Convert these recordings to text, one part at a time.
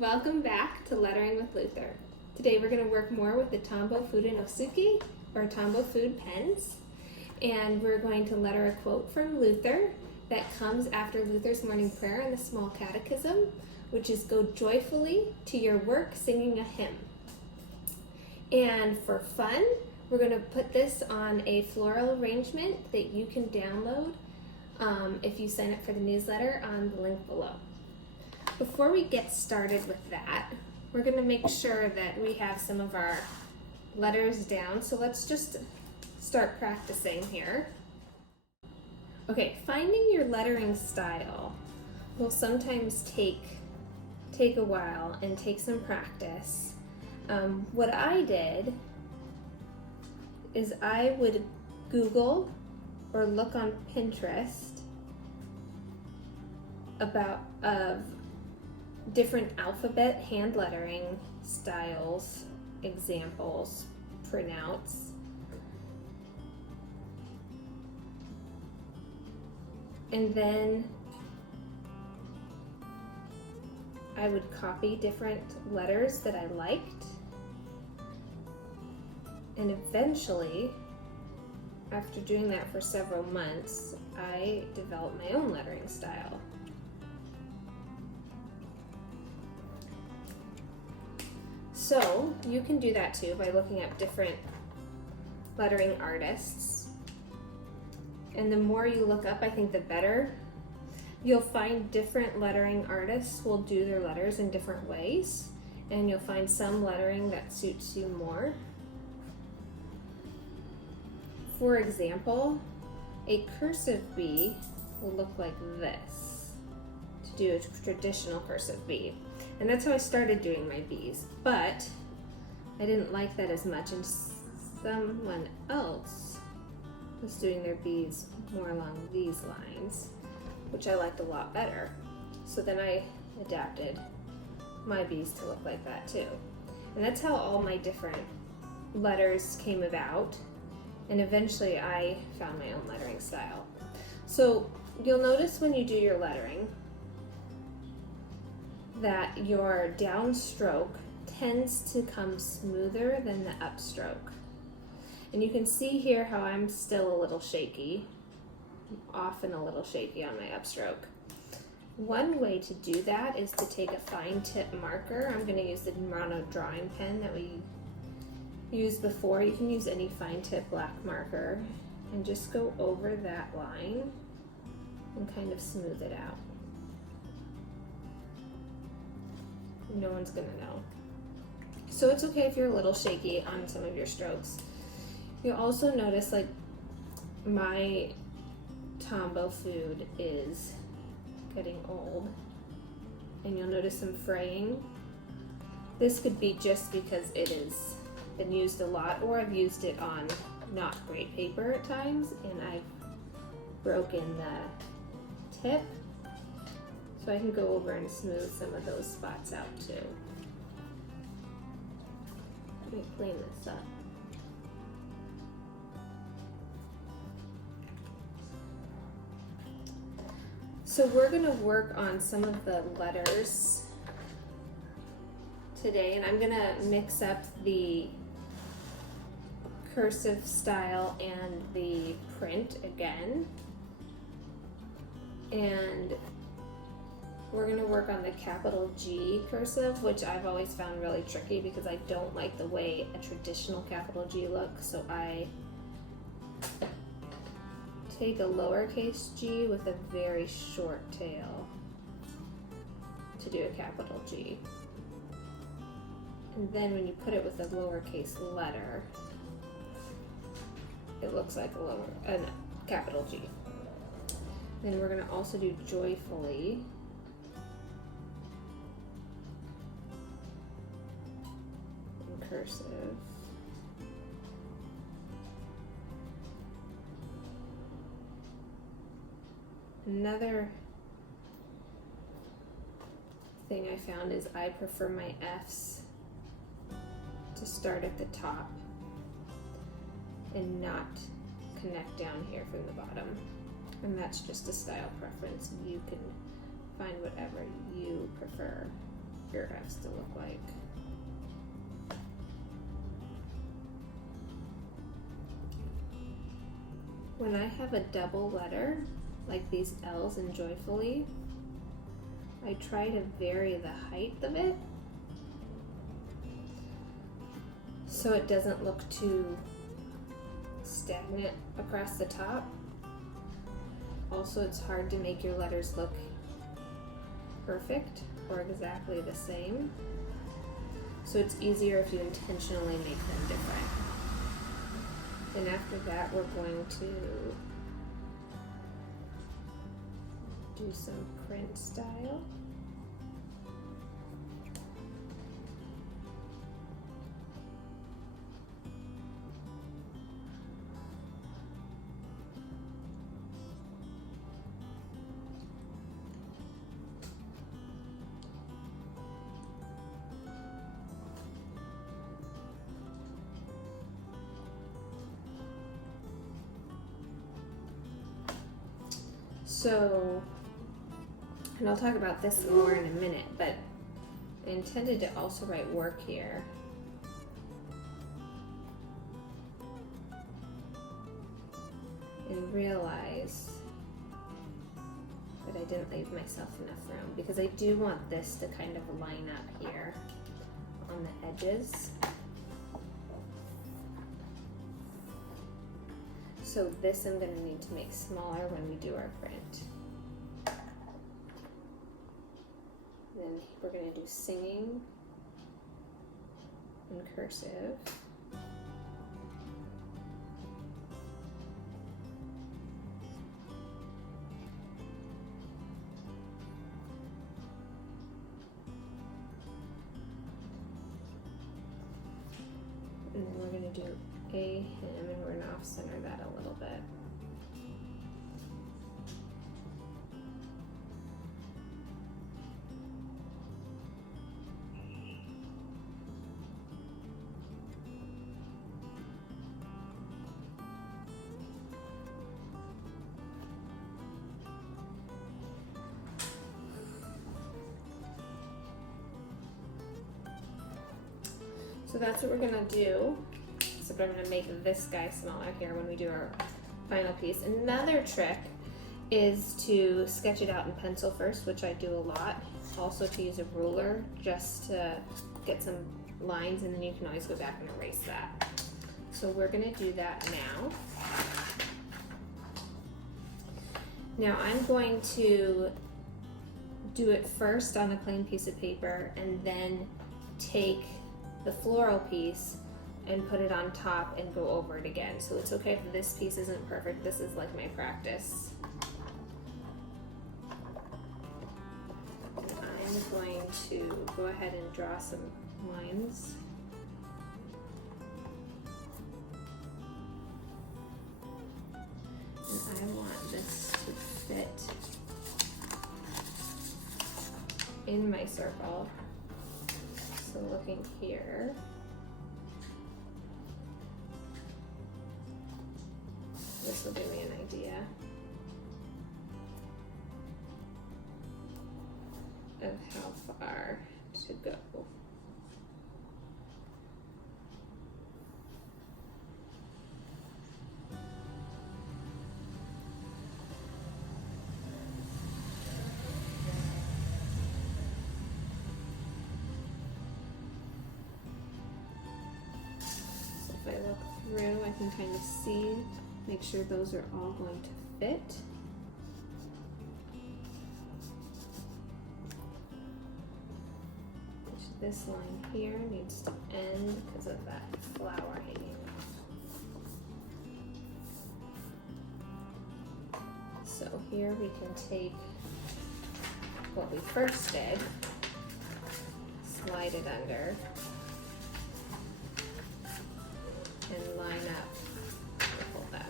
Welcome back to Lettering with Luther. Today we're going to work more with the tombow fude no suki, or tombow fude pens, and we're going to letter a quote from Luther that comes after Luther's morning prayer in the small Catechism, which is "Go joyfully to your work singing a hymn." And for fun, we're going to put this on a floral arrangement that you can download if you sign up for the newsletter on the link below. Before we get started with that, we're going to make sure that we have some of our letters down. So let's just start practicing here. Okay, finding your lettering style will sometimes take a while and take some practice. What I did is I would Google or look on Pinterest about different alphabet hand lettering styles, examples, printouts. And then I would copy different letters that I liked. And eventually, after doing that for several months, I developed my own lettering style. So you can do that too by looking up different lettering artists. And the more you look up, I think the better. You'll find different lettering artists will do their letters in different ways, and you'll find some lettering that suits you more. For example, a cursive B will look like this to do a traditional cursive B. And that's how I started doing my B's, but I didn't like that as much, and someone else was doing their B's more along these lines, which I liked a lot better. So then I adapted my B's to look like that too. And that's how all my different letters came about, and eventually I found my own lettering style. So you'll notice when you do your lettering that your downstroke tends to come smoother than the upstroke. And you can see here how I'm still a little shaky, often a little shaky on my upstroke. One way to do that is to take a fine tip marker. I'm going to use the Murano drawing pen that we used before. You can use any fine tip black marker and just go over that line and kind of smooth it out. No one's gonna know. So it's okay if you're a little shaky on some of your strokes. You'll also notice like my tombow fude is getting old, and you'll notice some fraying. This could be just because it has been used a lot, or I've used it on not great paper at times and I've broken the tip. So I can go over and smooth some of those spots out too. Let me clean this up. So we're going to work on some of the letters today, and I'm going to mix up the cursive style and the print again. And we're going to work on the capital G cursive, which I've always found really tricky because I don't like the way a traditional capital G looks. So I take a lowercase g with a very short tail to do a capital G. And then when you put it with a lowercase letter, it looks like a capital G. Then we're going to also do joyfully. Cursive. Another thing I found is I prefer my F's to start at the top and not connect down here from the bottom. And that's just a style preference. You can find whatever you prefer. your has to look like. When I have a double letter, like these L's in joyfully, I try to vary the height of it so it doesn't look too stagnant across the top. Also, it's hard to make your letters look perfect or exactly the same. So it's easier if you intentionally make them different. And after that, we're going to do some print style. So, and I'll talk about this more in a minute, but I intended to also write work here. And realize that I didn't leave myself enough room because I do want this to kind of line up here on the edges. So this I'm going to need to make smaller when we do our print. Then we're going to do singing in cursive. And then we're going to do a hymn, and we're going to off-center that a little bit. So that's what we're going to do. But I'm going to make this guy smaller here when we do our final piece. Another trick is to sketch it out in pencil first, which I do a lot. Also to use a ruler just to get some lines, and then you can always go back and erase that. So we're going to do that now. Now I'm going to do it first on a plain piece of paper and then take the floral piece and put it on top and go over it again. So it's okay if this piece isn't perfect. This is like my practice. I'm going to go ahead and draw some lines. And I want this to fit in my circle. So looking here, this will give me an idea of how far to go. So if I look through, I can kind of see, make sure those are all going to fit. This line here needs to end because of that flower hanging off. So here we can take what we first did, slide it under, and line up, pull back,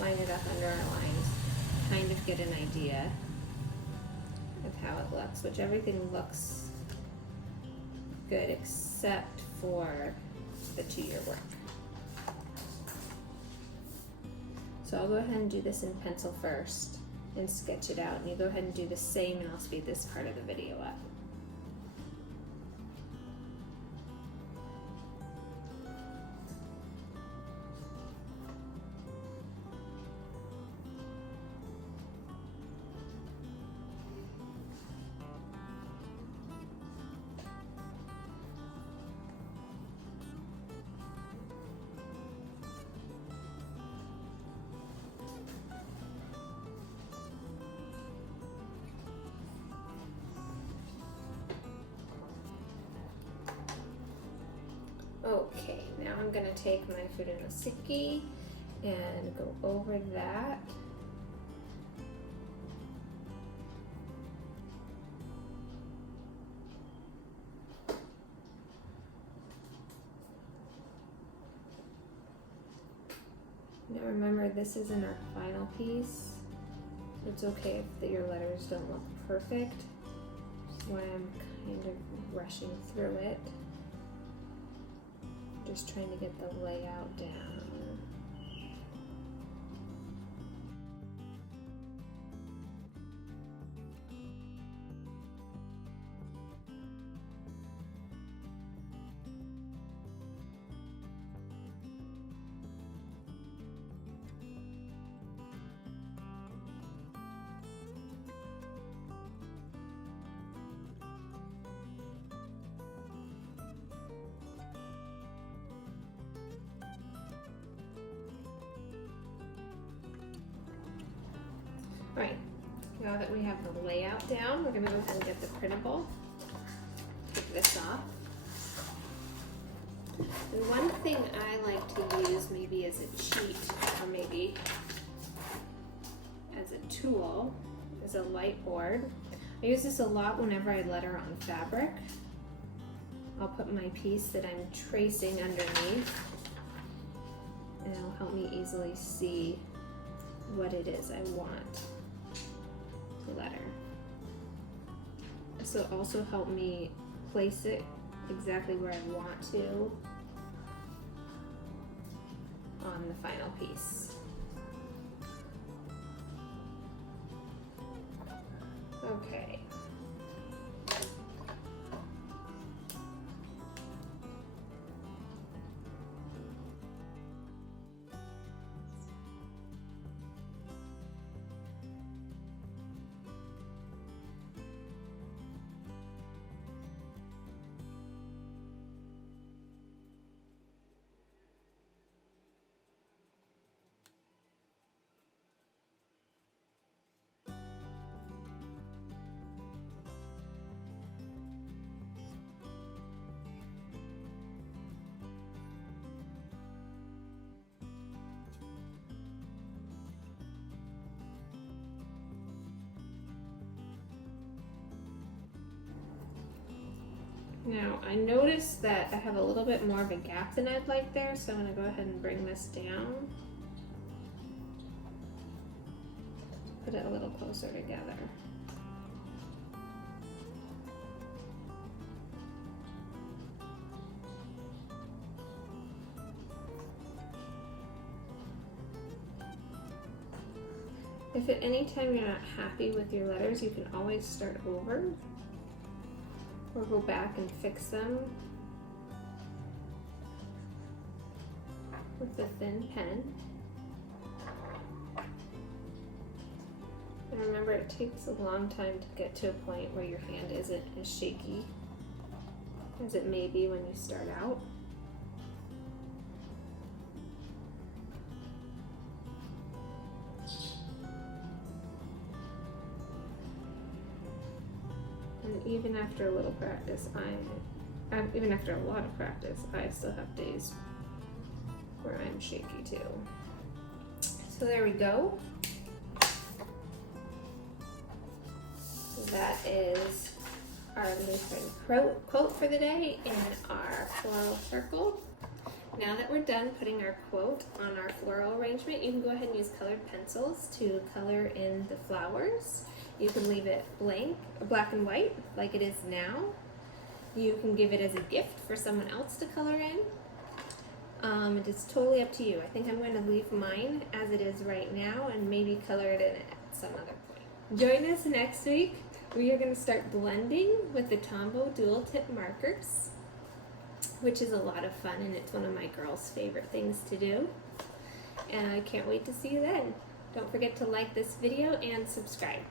line it up under our lines, kind of get an idea of how it looks, which everything looks good except for the 2-year work. So I'll go ahead and do this in pencil first, and sketch it out. And you go ahead and do the same, and I'll speed this part of the video up. Okay, now I'm going to take my fude no suki and go over that. Now remember, this isn't our final piece. It's okay if your letters don't look perfect. That's why I'm kind of rushing through it. Just trying to get the layout down. All right, now that we have the layout down, we're gonna go ahead and get the printable. Take this off. And one thing I like to use maybe as a cheat, or maybe as a tool, is a light board. I use this a lot whenever I letter on fabric. I'll put my piece that I'm tracing underneath, and it'll help me easily see what it is I want to letter. This will also help me place it exactly where I want to on the final piece. Okay. Now, I noticed that I have a little bit more of a gap than I'd like there, so I'm going to go ahead and bring this down. Put it a little closer together. If at any time you're not happy with your letters, you can always start over. Or go back and fix them with a thin pen. And remember, it takes a long time to get to a point where your hand isn't as shaky as it may be when you start out. And even after a little practice, even after a lot of practice, I still have days where I'm shaky too. So there we go. So that is our Lutheran quote for the day and our floral circle. Now that we're done putting our quote on our floral arrangement, you can go ahead and use colored pencils to color in the flowers. You can leave it blank, black and white, like it is now. You can give it as a gift for someone else to color in. It is totally up to you. I think I'm going to leave mine as it is right now and maybe color it in at some other point. Join us next week. We are going to start blending with the Tombow dual tip markers, which is a lot of fun, and it's one of my girls' favorite things to do. And I can't wait to see you then. Don't forget to like this video and subscribe.